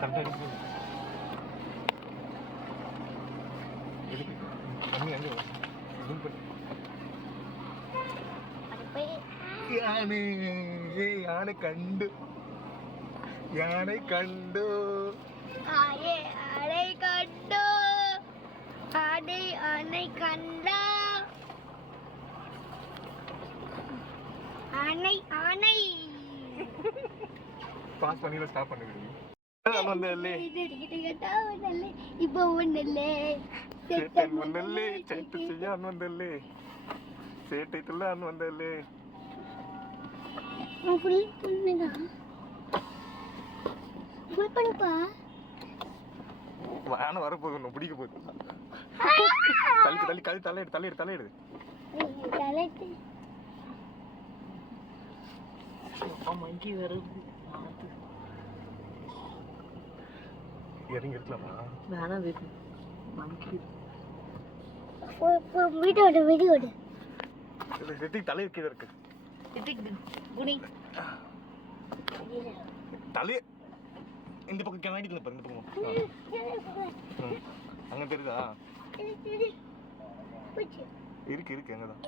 கரெக்டாக இருக்கு. எதுக்கு தண்ணி அங்கே ஜூம் பண்ணி யானை யானை கண்டு யானை கண்டு ஆனை கண்டு ஆனை கண்டா ஆனை ஆனை பாஸ் பண்ணி ஸ்டாப் பண்ணுங்க. வந்தல்லே இப்போ ஒண்ணல்லே சேட்டன் வந்தல்லே சேட்டு செய்யான் வந்தல்லே சேட்டை துள்ளான் வந்தல்லே. ஃபுல் பண்ணுடா ஃபுல் பண்ணுப்பா. வான வர போகுது பிடிக்க போகுது. தள்ளி தள்ளி கழி தலையிடு தலையிடு தலையிடு தலையிடு. மங்கி வருது. இறங்கி இருக்கலாமா? வேணாம் வீட்டு மங்கி வீடியோடு வீடியோடு ரித்திக் தலையில கீழே இருக்கு. குனி தலை இந்த பக்கம் கண்ணாடி பாரு. இந்த பக்கம் அங்க தெரியுதா? இருக்கு இருக்கு அங்கதான்.